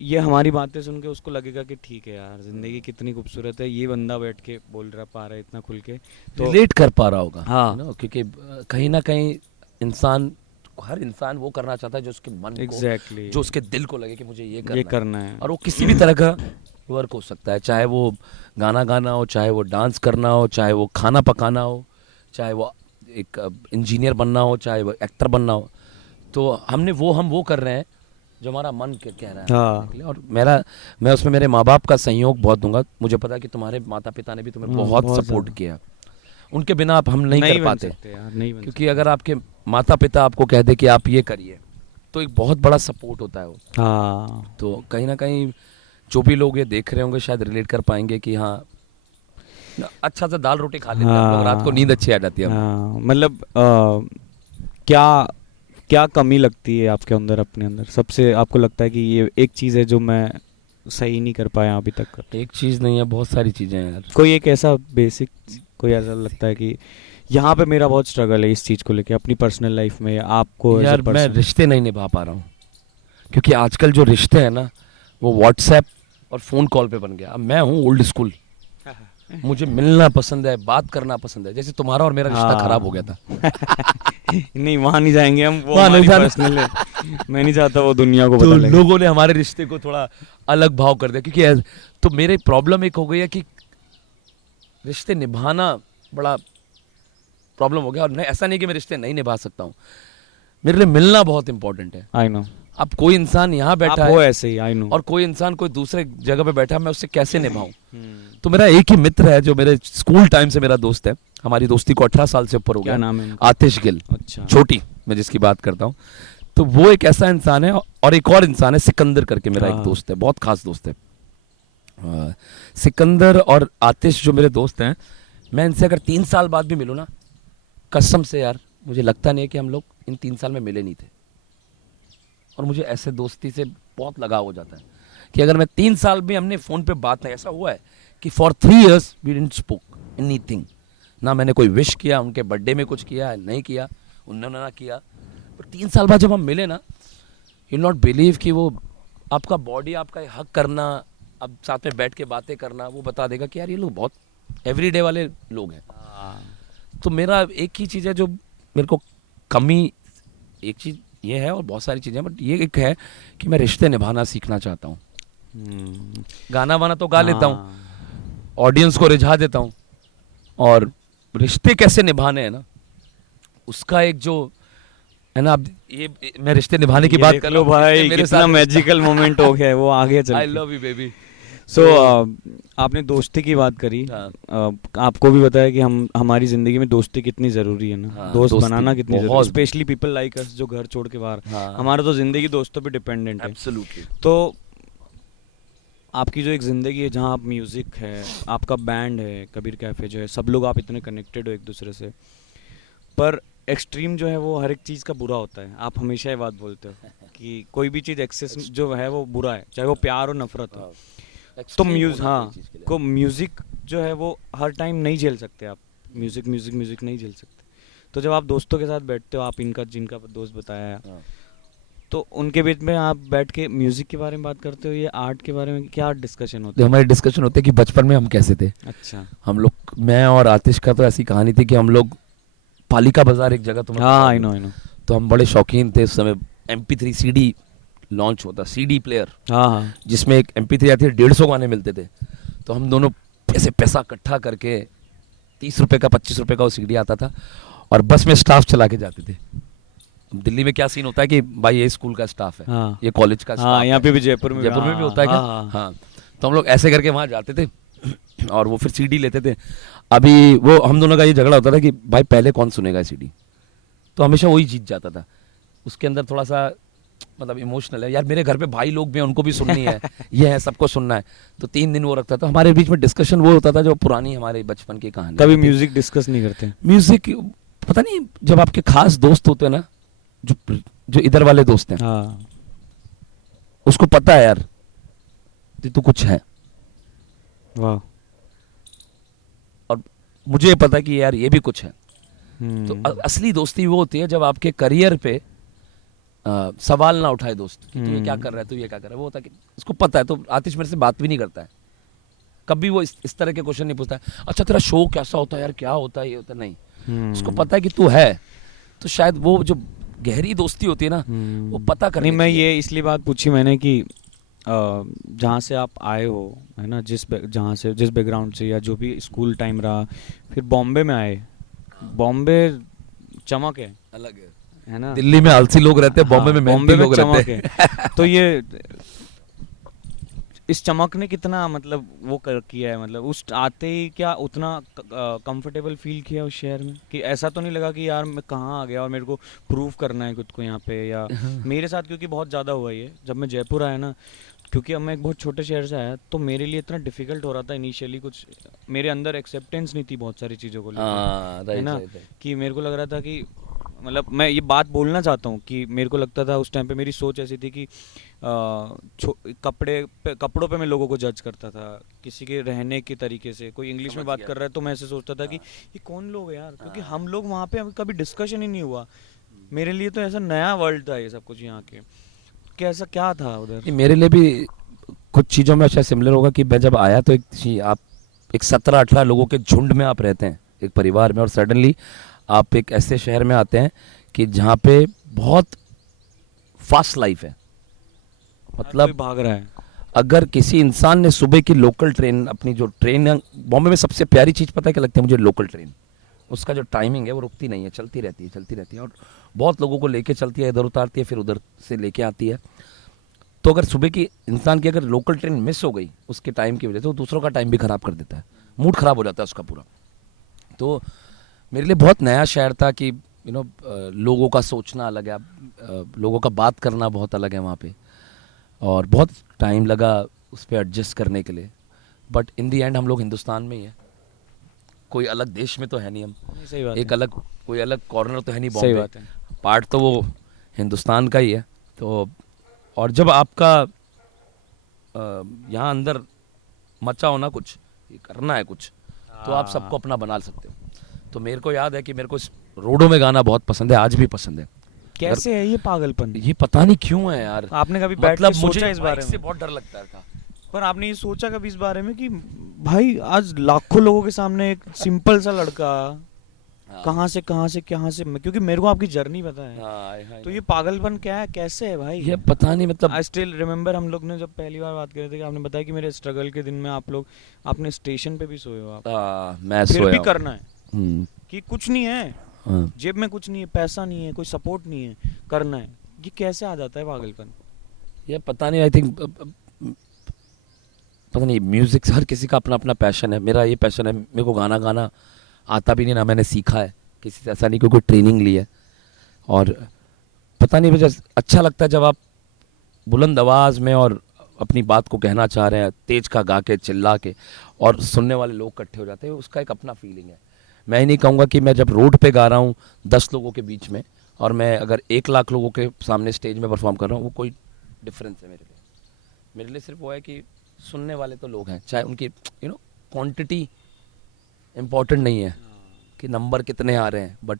ये हमारी बातें सुन के उसको लगेगा कि ठीक है यार जिंदगी कितनी खूबसूरत है, ये बंदा बैठ के बोल रहा पा रहा है इतना खुल के, तो रिलेट कर पा रहा होगा। हाँ, क्योंकि कहीं ना कहीं हर इंसान वो करना चाहता है जो उसके मन को, जो उसके दिल को लगे कि मुझे ये करना है। और वो किसी भी तरह का वर्क हो सकता है, चाहे वो गाना गाना हो, चाहे वो डांस करना हो, चाहे वो खाना पकाना हो, चाहे वो एक इंजीनियर बनना हो, चाहे वो एक्टर बनना हो। तो हम वो कर रहे हैं जो हमारा मन कह रहा है। हाँ। और मैं उसमें मेरे माँ बाप का सहयोग बहुत दूंगा। मुझे पता है कि तुम्हारे माता पिता ने भी तुम्हें बहुत सपोर्ट किया, उनके बिना आप हम नहीं कर पाते, क्योंकि अगर आपके माता पिता आपको कह दे कि आप ये करिए, तो एक बहुत बड़ा सपोर्ट होता है वो। हाँ। तो कहीं ना कहीं जो भी लोग ये देख रहे होंगे शायद रिलेट कर पाएंगे कि हाँ, अच्छा सा दाल रोटी खा लेते हैं, रात को नींद अच्छी आ जाती है। मतलब क्या कमी लगती है आपके अंदर, अपने अंदर सबसे आपको लगता है कि ये एक चीज़ है जो मैं सही नहीं कर पाया अभी तक? एक चीज़ नहीं है, बहुत सारी चीज़ें हैं यार। कोई एक ऐसा बेसिक, कोई ऐसा लगता है कि यहाँ पे मेरा बहुत स्ट्रगल है इस चीज़ को लेके अपनी पर्सनल लाइफ में? आपको यार मैं रिश्ते नहीं निभा पा रहा हूँ, क्योंकि आजकल जो रिश्ते हैं ना वो व्हाट्सएप और फ़ोन कॉल पे बन गया। अब मैं हूँ ओल्ड स्कूल, मुझे मिलना पसंद है, बात करना पसंद है। जैसे तुम्हारा और मेरा रिश्ता खराब हो गया था। नहीं, वहाँ नहीं जाएंगे हम, वो हमारी पर्सनल है, मैं नहीं चाहता वो दुनिया को पता लगे। लोगों ने हमारे रिश्ते को थोड़ा अलग भाव कर दिया, क्योंकि तो मेरे प्रॉब्लम एक हो गई है कि रिश्ते निभाना बड़ा प्रॉब्लम हो गया। और ऐसा नहीं कि मैं रिश्ते नहीं निभा सकता हूँ, मेरे लिए मिलना बहुत इंपॉर्टेंट है। I know. अब कोई इंसान यहाँ बैठा है, वो ऐसे ही, आई नो, और कोई इंसान कोई दूसरे जगह पे बैठा है, मैं उससे कैसे निभाऊं? तो मेरा एक ही मित्र है जो मेरे स्कूल टाइम से मेरा दोस्त है, हमारी दोस्ती को 18 साल से ऊपर हो गया। क्या नाम है? आतिश गिल। अच्छा। छोटी मैं जिसकी बात करता हूँ, तो वो एक ऐसा इंसान है। और एक और इंसान है सिकंदर करके, मेरा एक दोस्त है, बहुत खास दोस्त है। सिकंदर और आतिश जो मेरे दोस्त हैं, मैं इनसे अगर 3 साल बाद भी मिलूँ ना, कसम से यार मुझे लगता नहीं है कि हम लोग इन 3 साल में मिले नहीं थे। और मुझे ऐसे दोस्ती से बहुत लगाव हो जाता है कि अगर मैं 3 साल भी हमने फ़ोन पे बात नहीं, ऐसा हुआ है कि for 3 years we didn't spoke anything. ना मैंने कोई विश किया, उनके बर्थडे में कुछ किया नहीं किया, उन्होंने ना किया। पर 3 साल बाद जब हम मिले ना, यू नॉट बिलीव कि वो आपका बॉडी आपका हक करना, अब साथ में बैठ के बातें करना, वो बता देगा कि यार ये लोग बहुत एवरीडे वाले लोग हैं। तो मेरा एक ही चीज़ है जो मेरे को कमी, एक चीज़ ये है और बहुत सारी चीज़ें, बट ये एक है कि मैं रिश्ते निभाना सीखना चाहता हूँ। गाना वाना तो गा लेता हूँ, ऑडियंस को रिझा देता हूँ, और रिश्ते कैसे निभाने हैं ना, उसका एक जो है ना, अब ये मैं रिश्ते निभाने की बात कर लो भाई, कितना मैजिकल मोमेंट हो गया है वो आगे चल। I love you baby. So आपने दोस्ती की बात करी। आपको भी बताया कि हमारी जिंदगी में दोस्ती कितनी जरूरी है ना, दोस्त बनाना कितनी जरूरी है, स्पेशली पीपल लाइक अस जो घर छोड़ के बाहर। हमारा तो जिंदगी दोस्तों पे डिपेंडेंट है। एब्सोल्युटली। तो आपकी जो एक ज़िंदगी है जहाँ आप म्यूज़िक है, आपका बैंड है कबीर कैफ़े जो है, सब लोग आप इतने कनेक्टेड हो एक दूसरे से, पर एक्सट्रीम जो है वो हर एक चीज़ का बुरा होता है। आप हमेशा ये बात बोलते हो कि कोई भी चीज़ एक्सेस जो है वो बुरा है, चाहे वो प्यार हो नफरत हो। तो म्यूज़िक जो है वो हर टाइम नहीं झेल सकते आप, म्यूज़िक नहीं झेल सकते। तो जब आप दोस्तों के साथ बैठते हो, आप इनका जिनका दोस्त बताया, तो उनके बीच में आप बैठ के म्यूजिक के बारे में बात करते हो, ये आर्ट के बारे में क्या डिस्कशन होता है? हमारी डिस्कशन होती है कि बचपन में हम कैसे थे। अच्छा। हम लोग, मैं और आतिश का तो ऐसी कहानी थी कि हम लोग पालिका बाजार एक जगह, हाँ आई नो, तो हम बड़े शौकीन थे उस समय। MP3 CD लॉन्च होता, CD प्लेयर, हाँ, जिसमें एक MP3 आती है, 150 गाने मिलते थे। तो हम दोनों ऐसे पैसा इकट्ठा करके 30 रुपए का 25 रुपए का वो CD आता था, और बस में स्टाफ चला के जाते थे। दिल्ली में क्या सीन होता है कि भाई ये स्कूल का स्टाफ है, हाँ, ये कॉलेज का स्टाफ, यहाँ पे भी जयपुर में भी होता है क्या? हाँ। तो हम लोग ऐसे करके वहाँ जाते थे और वो फिर CD लेते थे। अभी वो हम दोनों का ये झगड़ा होता था कि भाई पहले कौन सुनेगा CD, तो हमेशा वही जीत जाता था। उसके अंदर थोड़ा सा मतलब इमोशनल है यार, मेरे घर पे भाई लोग भी हैं, उनको भी सुननी है, ये है सबको सुनना है। तो 3 दिन वो रखता था, हमारे बीच में डिस्कशन वो होता था जो पुरानी हमारे बचपन की कहानी। कभी म्यूजिक डिस्कस नहीं करते? म्यूजिक पता नहीं, जब आपके खास दोस्त होते हैं ना, जो इधर वाले दोस्त हैं, हाँ, उसको पता है यार तो कुछ है। वाह। और मुझे ये पता है कि यार ये भी कुछ है। तो असली दोस्ती वो होती है जब आपके करियर पे सवाल ना उठाए दोस्त कि तू ये क्या कर रहा है, तू ये क्या कर रहा है। वो होता है कि उसको पता है। तो आतिश मेरे से बात भी नहीं करता है कभी, वो इस तरह के क्वेश्चन नहीं पूछता है, अच्छा तेरा शो कैसा होता है यार, क्या होता है, ये होता है, नहीं। उसको पता है कि तू है। तो शायद वो जो गहरी दोस्ती होती है ना, वो पता करने नहीं, मैं ये इसलिए बात पूछी मैंने कि जहाँ से आप आए हो, है ना, जिस बैकग्राउंड से, या जो भी स्कूल टाइम रहा, फिर बॉम्बे में आए। बॉम्बे चमक है, अलग है ना। दिल्ली में आलसी लोग रहते हैं, बॉम्बे में मेहनती लोग रहते हैं। तो ये इस चमक ने कितना मतलब वो किया है, मतलब उस आते ही क्या उतना कंफर्टेबल फील किया उस शहर में, कि ऐसा तो नहीं लगा कि यार मैं कहाँ आ गया और मेरे को प्रूव करना है खुद को यहाँ पे? या मेरे साथ क्योंकि बहुत ज़्यादा हुआ ये, जब मैं जयपुर आया ना, क्योंकि अब मैं एक बहुत छोटे शहर से आया, तो मेरे लिए इतना डिफिकल्ट हो रहा था इनिशियली, कुछ मेरे अंदर एक्सेप्टेंस नहीं थी बहुत सारी चीज़ों को लेकर, है ना, कि मेरे को लग रहा था कि मतलब मैं ये बात बोलना चाहता हूँ कि मेरे को लगता था उस टाइम पे, मेरी सोच ऐसी थी कि कपड़ों पे मैं लोगों को जज करता था, किसी के रहने के तरीके से। कोई इंग्लिश में बात कर रहा है तो मैं ऐसे सोचता था कि ये कौन लोग है यार, क्योंकि हम लोग वहाँ पे कभी डिस्कशन ही नहीं हुआ। मेरे लिए तो ऐसा नया वर्ल्ड था ये सब कुछ यहाँ के। कैसा क्या था उधर? मेरे लिए भी कुछ चीज़ों में शायद सिमिलर होगा कि मैं जब आया तो आप एक 17-18 लोगों के झुंड में आप रहते हैं, एक परिवार में, और सडनली आप एक ऐसे शहर में आते हैं कि जहाँ पे बहुत फास्ट लाइफ है। मतलब भाग रहा है। अगर किसी इंसान ने सुबह की लोकल ट्रेन, अपनी जो ट्रेन, बॉम्बे में सबसे प्यारी चीज़ पता है क्या लगती है मुझे? Local train. उसका जो टाइमिंग है वो रुकती नहीं है, चलती रहती है, और बहुत लोगों को लेके चलती है, इधर उतारती है, फिर उधर से लेके आती है। तो अगर सुबह की इंसान की अगर लोकल ट्रेन मिस हो गई उसके टाइम की वजह से, वो दूसरों का टाइम भी ख़राब कर देता है, मूड ख़राब हो जाता है उसका पूरा। तो मेरे लिए बहुत नया शहर था कि लोगों का सोचना अलग है, लोगों का बात करना बहुत अलग है वहाँ पे, और बहुत टाइम लगा उस पर एडजस्ट करने के लिए। बट इन दी एंड हम लोग हिंदुस्तान में ही है, कोई अलग देश में तो है नहीं हम, सही बात एक अलग कोई अलग कॉर्नर तो है नहीं सही बॉम्बे, बात है। पार्ट तो वो हिंदुस्तान का ही है। तो और जब आपका यहाँ अंदर मचा हो ना कुछ, ये करना है कुछ, तो आप सबको अपना बना सकते हो। तो मेरे को याद है कि मेरे को इस रोडों में गाना बहुत पसंद है, आज भी पसंद है। कैसे है ये पागलपन? ये पता नहीं क्यों है यार, आपने कभी बैठ मतलब के मुझे सोचा इस बारे से में? बहुत डर लगता था। पर आपने ये सोचा कभी इस बारे में कि भाई आज लाखों लोगों के सामने एक सिंपल सा लड़का कहाँ से क्योंकि मेरे को आपकी जर्नी पता है, तो ये पागलपन क्या है, कैसे है भाई? ये पता नहीं, मतलब आई स्टिल रिमेम्बर हम लोग ने जब पहली बार बात कर रहे थे कि आपने बताया कि मेरे स्ट्रगल के दिन में आपने स्टेशन पे भी सोए हो आप, मैं फिर सोया भी हूँ। करना है कि कुछ नहीं है, जेब में कुछ नहीं है, पैसा नहीं है, कोई सपोर्ट नहीं है, करना है। ये कैसे आ जाता है पागलपन? ये पता नहीं, आई थिंक पता नहीं, म्यूजिक हर किसी का अपना अपना पैशन है। मेरा ये पैशन है, मेरे को गाना गाना आता भी नहीं, ना मैंने सीखा है किसी से, ऐसा नहीं कोई ट्रेनिंग ली है। और पता नहीं, मुझे अच्छा लगता है जब आप बुलंद आवाज़ में और अपनी बात को कहना चाह रहे हैं, तेज का गा के चिल्ला के, और सुनने वाले लोग इकट्ठे हो जाते हैं, उसका एक अपना फीलिंग है। मैं ही नहीं कहूँगा कि मैं जब रोड पे गा रहा हूँ 10 लोगों के बीच में, और मैं अगर 1 लाख लोगों के सामने स्टेज में परफॉर्म कर रहा हूँ, वो कोई डिफरेंस है मेरे लिए। मेरे लिए सिर्फ वो है कि सुनने वाले तो लोग हैं, चाहे उनकी क्वांटिटी इम्पोर्टेंट नहीं है कि नंबर कितने आ रहे हैं, बट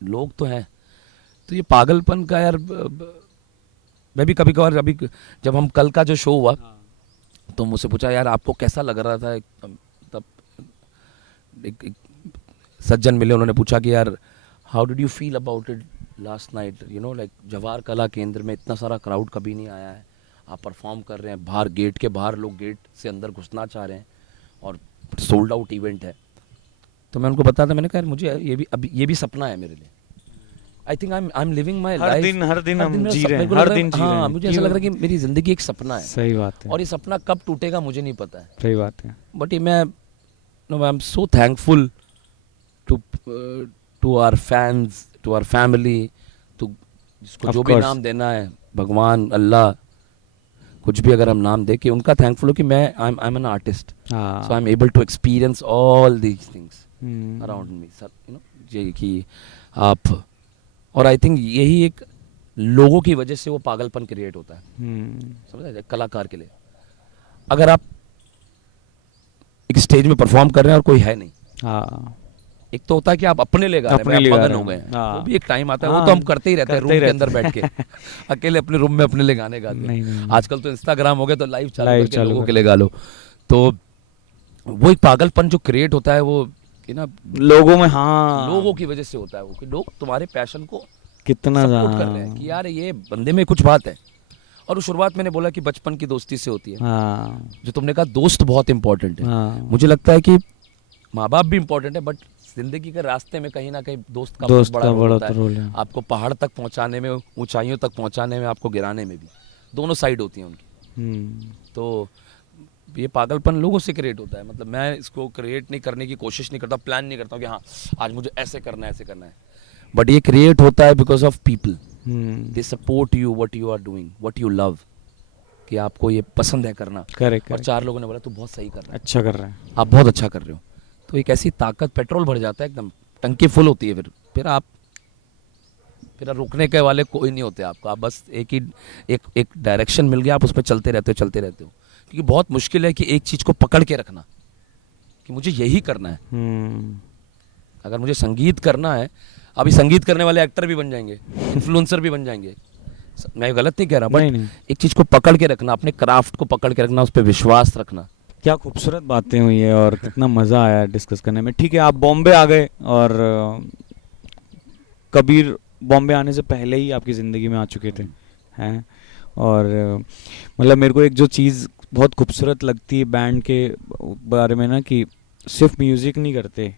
लोग तो हैं। तो ये पागलपन का यार, मैं भी कभी कभार, अभी जब हम कल का जो शो हुआ, तो मुझसे पूछा यार आपको कैसा लग रहा था, तब एक सज्जन मिले, उन्होंने पूछा कि यार how did you feel about it last night, like Jawahar कला केंद्र में इतना सारा क्राउड कभी नहीं आया है, आप परफॉर्म कर रहे हैं, बाहर गेट के बाहर लोग गेट से अंदर घुसना चाह रहे हैं, और सोल्ड आउट इवेंट है। तो मैं उनको बताता, मैंने कहा मुझे ये भी सपना है मेरे लिए। I think I am living my life, हर दिन हम मेरा जी रहे हैं, मेरे को हर लग रहा है, दिन जी रहे हाँ, हैं। मुझे ऐसा लग रहा है कि मेरी जिंदगी एक सपना है। सही बात है। और ये सपना कब टूटेगा मुझे नहीं पता है। सही बात है। बट ये मैं I am so thankful to our fans, to our family, to जिसको Of जो भी course. नाम देना है, भगवान, अल्लाह, कुछ भी अगर हम नाम दे के, उनका थैंकफुल हो कि मैं I am an artist, so I am able to experience all these things around me, ये कि आप, और आई थिंक यही एक लोगों की वजह से वो पागलपन क्रिएट होता है, समझ रहे, कलाकार के लिए। अगर आप एक स्टेज में परफॉर्म कर रहे हैं और कोई है नहीं, एक तो होता है कि आप अपने लिए गा रहे हैं, आप मगन हो गए हैं, वो भी एक टाइम आता है, वो तो हम करते ही रहते हैं रूम के अंदर बैठ के, अकेले अपने रूम में अपने लिए गाने गाते हैं। आजकल तो इंस्टाग्राम हो गया, तो लाइव चालू करके लोगों के लिए गा लो। तो वो एक पागलपन जो क्रिएट होता है, वो लोगों में, हाँ, लोगों की वजह से होता है वो, कि लोग तुम्हारे पैशन को कितना सपोर्ट कर रहे हैं कि यार ये बंदे में कुछ बात है। और शुरुआत मैंने बोला कि बचपन की दोस्ती से होती है, जो तुमने कहा दोस्त बहुत इंपॉर्टेंट है। मुझे लगता है कि माँ बाप भी इंपॉर्टेंट है, बट जिंदगी के रास्ते में कहीं ना कहीं दोस्त का बहुत बड़ा रोल है। आपको पहाड़ तक पहुंचाने में, ऊंचाइयों तक पहुंचाने में, आपको गिराने में भी, दोनों साइड होती हैं उनकी। तो ये पागलपन लोगों से क्रिएट होता है। मतलब मैं इसको क्रिएट नहीं करने की कोशिश नहीं करता, प्लान नहीं करता कि हाँ आज मुझे ऐसे करना है, ऐसे करना है, बट ये क्रिएट होता है because of people, they support you, what you are doing, what you love, कि आपको ये पसंद है करना। करेक्ट। और 4 लोगों ने बोला तू बहुत सही कर रहा है, अच्छा कर रहा है, आप बहुत अच्छा कर रहे हो, तो एक ऐसी ताकत, पेट्रोल भर जाता है एकदम, टंकी फुल होती है। फिर आप रोकने के वाले कोई नहीं होते आपको, आप बस एक डायरेक्शन मिल गया, आप उस पर चलते रहते हो। क्योंकि बहुत मुश्किल है कि एक चीज को पकड़ के रखना कि मुझे यही करना है। अगर मुझे संगीत करना है, अभी संगीत करने वाले एक्टर भी बन जाएंगे, इन्फ्लुएंसर भी बन जाएंगे, मैं गलत नहीं कह रहा, बट एक चीज को पकड़ के रखना, अपने क्राफ्ट को पकड़ के रखना, उस पर विश्वास रखना। क्या खूबसूरत बातें हुई है और कितना मज़ा आया डिस्कस करने में। ठीक है, आप बॉम्बे आ गए, और कबीर बॉम्बे आने से पहले ही आपकी ज़िंदगी में आ चुके थे, हैं। और मतलब मेरे को एक जो चीज़ बहुत खूबसूरत लगती है बैंड के बारे में ना, कि सिर्फ म्यूज़िक नहीं करते,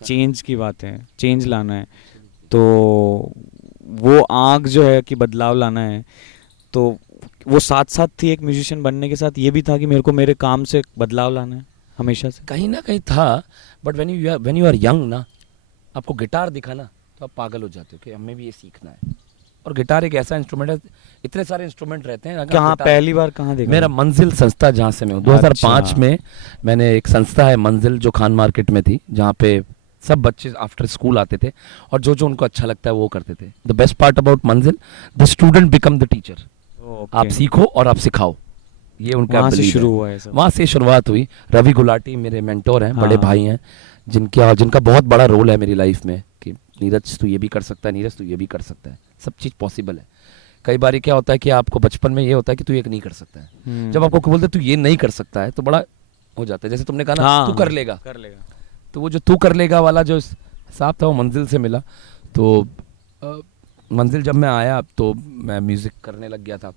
चेंज की बात है, चेंज लाना है, तो वो आँख जो है कि बदलाव लाना है, तो वो साथ साथ थी एक म्यूजिशियन बनने के साथ, ये भी था कि मेरे को मेरे काम से बदलाव लाना है हमेशा से, कहीं ना कहीं था। But when you are young ना, आपको गिटार दिखा ना, तो आप पागल हो जाते हो कि हमें भी ये सीखना है, और गिटार एक ऐसा इंस्ट्रूमेंट है, इतने सारे इंस्ट्रूमेंट रहते हैं। कहाँ पहली बार कहाँ देखा? मेरा मंजिल संस्था जहाँ से मैं हूँ, 2005 में मैंने एक संस्था है मंजिल जो खान मार्केट में थी, जहाँ पे सब बच्चे आफ्टर स्कूल आते थे और जो जो उनको अच्छा लगता है वो करते थे। द बेस्ट पार्ट अबाउट मंजिल, the student become the teacher. आप सीखो और आप सिखाओ, ये उनका वहाँ से शुरू हुआ है। वहाँ से शुरुआत हुई। रवि गुलाटी मेरे मेंटोर हैं, बड़े भाई हैं, जिनका बहुत बड़ा रोल है मेरी लाइफ में कि नीरज तू ये भी कर सकता है, नीरज तू ये भी कर सकता है, सब चीज़ पॉसिबल है। कई बार क्या होता है कि आपको बचपन में ये होता है कि तू ये नहीं कर सकता है, जब आपको बोलते तू ये नहीं कर सकता है तो बड़ा हो जाता है। जैसे तुमने कहा ना तू कर लेगा, तो वो जो तू कर लेगा वाला जो हिसाब था वो मंजिल से मिला। तो मंजिल जब मैं आया तो मैं म्यूज़िक करने लग गया था,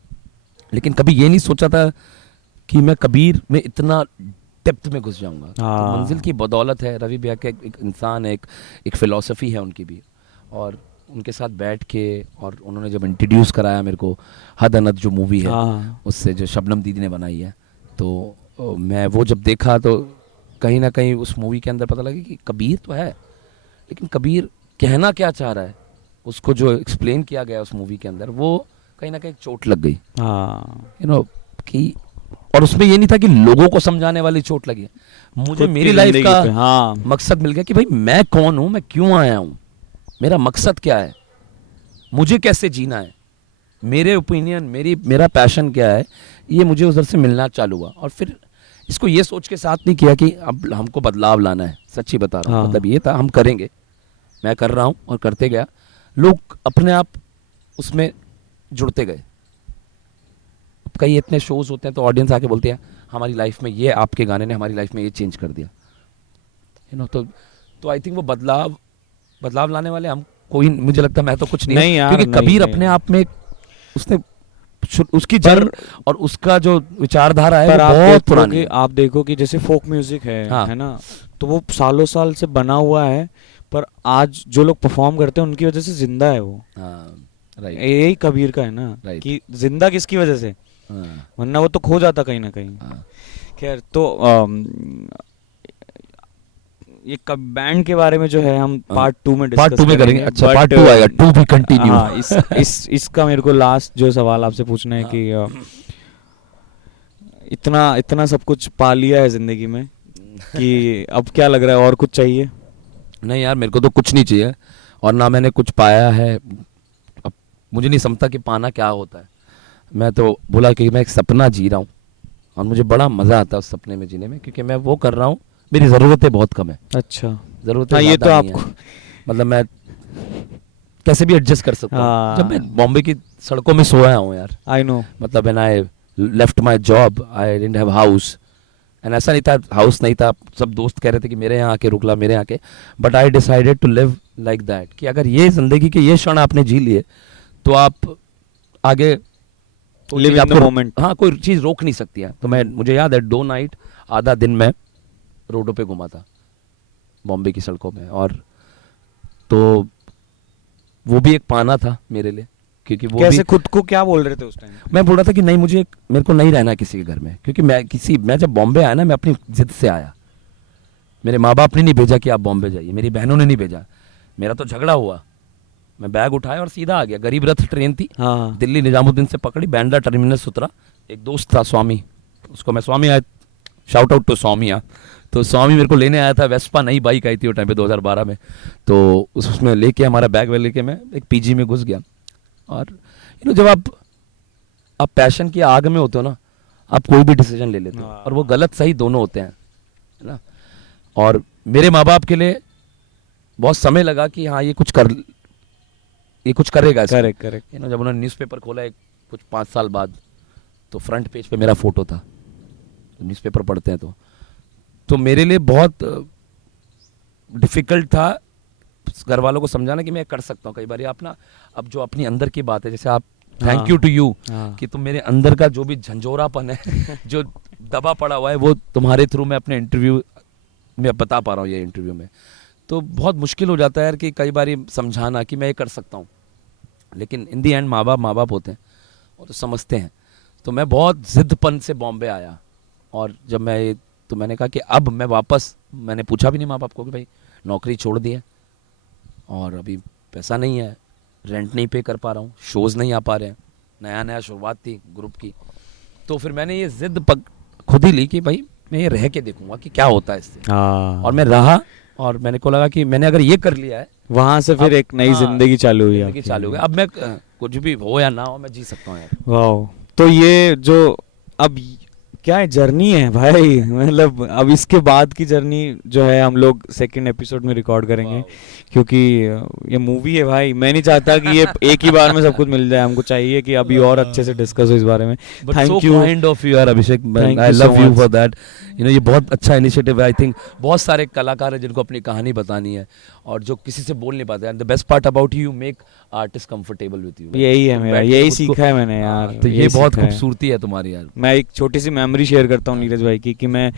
लेकिन कभी ये नहीं सोचा था कि मैं कबीर में इतना डेप्थ में घुस जाऊंगा। तो मंजिल की बदौलत है, रवि भैया के एक इंसान है, एक फिलॉसफी है उनकी भी, और उनके साथ बैठ के और उन्होंने जब इंट्रोड्यूस कराया मेरे को हद अनद जो मूवी है उससे, जो शबनम दीदी ने बनाई है, तो मैं वो जब देखा तो कहीं ना कहीं उस मूवी के अंदर पता लगा कि कबीर तो है, लेकिन कबीर कहना क्या चाह रहा है, उसको जो एक्सप्लेन किया गया उस मूवी के अंदर, वो कहीं ना कहीं चोट लग गई। यू नो कि, और उसमें ये नहीं था कि लोगों को समझाने वाली चोट लगी, मुझे मेरी लाइफ का मकसद मिल गया कि भाई मैं कौन हूं, मैं क्यों आया हूं, मेरा मकसद क्या है, मुझे कैसे जीना है, मेरे ओपिनियन, मेरा पैशन क्या है, ये मुझे उधर से मिलना चालू हुआ। और फिर इसको ये सोच के साथ नहीं किया कि अब हमको बदलाव लाना है, सच्ची बता रहा हूँ। मतलब ये था हम करेंगे, मैं कर रहा हूँ और करते गया, लोग अपने आप उसमें जुड़ते गए। कई इतने शोज होते हैं तो ऑडियंस आके बोलते हैं हमारी लाइफ में ये, आपके गाने ने हमारी लाइफ में ये चेंज कर दिया, यू नो। तो आई थिंक वो बदलाव लाने वाले हम कोई, मुझे लगता है मैं तो कुछ नहीं यार, क्योंकि कबीर अपने आप में उसने उसकी जड़ और उसका जो विचारधारा है बहुत पुरानी। आप देखो कि जैसे फोक म्यूजिक है ना, तो वो सालों साल से बना हुआ है, पर आज जो लोग परफॉर्म करते हैं उनकी वजह से जिंदा है वो। यही कबीर का है ना, कि जिंदा किसकी वजह से, वरना वो तो खो जाता कहीं ना कहीं। खैर, तो ये बैंड के बारे में जो है हम पार्ट 2 में डिस्कस करेंगे। अच्छा, पार्ट 2 आएगा, 2 भी कंटिन्यू। इसका मेरे को लास्ट जो सवाल आपसे पूछना है कि इतना सब कुछ पा लिया है जिंदगी में कि अब क्या लग रहा है, और कुछ चाहिए? नहीं यार, मेरे को तो कुछ नहीं चाहिए, और ना मैंने कुछ पाया है। अब मुझे नहीं समझता कि पाना क्या होता है। मैं तो बोला कि मैं एक सपना जी रहा हूँ और मुझे बड़ा मज़ा आता है उस सपने में जीने में, क्योंकि मैं वो कर रहा हूँ, मेरी ज़रूरतें बहुत कम है। अच्छा, ज़रूरतें ये तो आपको, मतलब मैं कैसे भी एडजस्ट कर सकता हूँ। जब मैं बॉम्बे की सड़कों में सोया हूँ यार, आई नो, मतलब when I left my job I didn't have house, and ऐसा नहीं था हाउस नहीं था, सब दोस्त कह रहे थे कि मेरे यहाँ आके रुक ला, मेरे यहाँ के, but I decided to live like that, कि अगर ये जिंदगी के ये क्षण आपने जी लिए तो आप आगे लिव इन द मोमेंट। हाँ, कोई चीज़ रोक नहीं सकती है। तो मुझे याद है 2 नाइट आधा दिन में रोडों पे घुमा था बॉम्बे की सड़कों में, और तो वो भी एक पाना था मेरे लिए, क्योंकि वो कैसे खुद को क्या बोल रहे थे उस टाइम? मैं बोल रहा था कि नहीं, मेरे को नहीं रहना किसी के घर में, क्योंकि मैं जब बॉम्बे आया ना, मैं अपनी जिद से आया। मेरे माँ बाप ने नहीं भेजा कि आप बॉम्बे जाइए, मेरी बहनों ने नहीं भेजा, मेरा तो झगड़ा हुआ। मैं बैग उठाया और सीधा आ गया। गरीब रथ ट्रेन थी, दिल्ली निजामुद्दीन से पकड़ी, बैंड्रा टर्मिनस उतरा। एक दोस्त था स्वामी, उसको मैं स्वामी आया, शाउट आउट टू स्वामी। तो स्वामी मेरे को लेने आया था, वेस्पा नई बाइक आई थी वो टाइम पे 2012 में। तो उसमें लेके हमारा बैग वैग लेके मैं एक पीजी में घुस गया। और जब आप पैशन की आग में होते हो ना, आप कोई भी डिसीजन ले लेते हो, और वो गलत सही दोनों होते हैं, है ना। और मेरे माँ बाप के लिए बहुत समय लगा कि हाँ ये कुछ करेगा। करेक्ट। जब उन्होंने न्यूज़पेपर खोला कुछ 5 साल बाद, तो फ्रंट पेज पे मेरा फोटो था। न्यूज़पेपर पढ़ते हैं तो मेरे लिए बहुत डिफिकल्ट था घर वालों को समझाना कि मैं कर सकता हूँ। कई बार आप ना, अब जो अपनी अंदर की बात है, जैसे आप थैंक यू टू यू कि तुम मेरे अंदर का जो भी झंझोरापन है जो दबा पड़ा हुआ है, वो तुम्हारे थ्रू मैं अपने इंटरव्यू में बता पा रहा हूँ, ये इंटरव्यू में। तो बहुत मुश्किल हो जाता है यार कि कई बार समझाना कि मैं ये कर सकता हूँ, लेकिन इन दी एंड माँ बाप होते हैं, वो तो समझते हैं। तो मैं बहुत ज़िद्दपन से बॉम्बे आया, और जब तो मैंने कहा कि अब मैं वापस, मैंने पूछा भी नहीं माँ बाप को कि भाई नौकरी छोड़ दी है और अभी पैसा नहीं है, रेंट नहीं पे कर पा रहा हूँ, शोज़ नहीं आ पा रहे हैं, नया नया शुरुआत थी ग्रुप की। तो फिर मैंने ये जिद खुद ही ली कि भाई मैं ये रह के देखूंगा कि क्या होता है इससे। और मैं रहा, और मैंने को लगा कि मैंने अगर ये कर लिया है, वहां से फिर एक नई जिंदगी चालू हुई। जिंदगी चालू हो गई। अब मैं कुछ भी हो या ना हो, मैं जी सकता हूँ यार। वाह, तो ये जो अब क्या है, जर्नी है भाई, मतलब अब इसके बाद की जर्नी जो है हम लोग सेकंड एपिसोड में रिकॉर्ड करेंगे, क्योंकि ये मूवी है भाई। मैं नहीं चाहता कि ये एक ही बार में सब कुछ मिल जाए, हमको चाहिए कि अभी और अच्छे से डिस्कस हो इस बारे में। Thank you, kind of you यार Abhishek, I love you for that. You know, ये बहुत अच्छा इनिशिएटिव है। आई थिंक बहुत सारे कलाकार हैं जिनको अपनी कहानी बतानी है और जो किसी से बोल नहीं पाते। And the best part about you make artist comfortable with you. यही है मेरा, यही सीखा है मैंने यार। तो ये बहुत खूबसूरती है तुम्हारी यार। मैं एक छोटी सी मेमोरी शेयर करता हूँ नीरज भाई की, कि मैं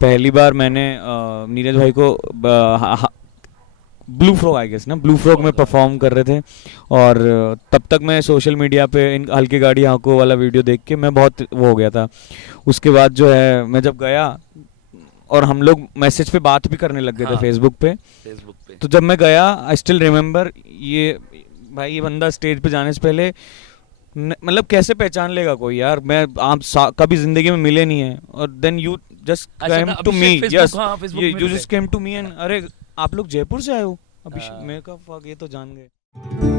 पहली बार मैंने नीरज भाई को ब्लू फ्रॉग, आई गेस ना, ब्लू फ्रॉग में परफॉर्म कर रहे थे, और तब तक मैं सोशल मीडिया पे इन हल्की गाड़ी आंखों वाला वीडियो देख के मैं बहुत वो हो गया था। उसके बाद जो है मैं जब गया, और हम लोग मैसेज पे बात भी करने लग गए थे फेसबुक पे। तो जब मैं गया, आई स्टिल रिमेम्बर, ये भाई ये बंदा स्टेज पे जाने से पहले मतलब कैसे पहचान लेगा कोई यार, मैं आप कभी जिंदगी में मिले नहीं है, और then you just came to me, yes you just came to me and अरे आप लोग जयपुर से आए हो अभिषेक? मैं कहा फक, ये तो जान गए।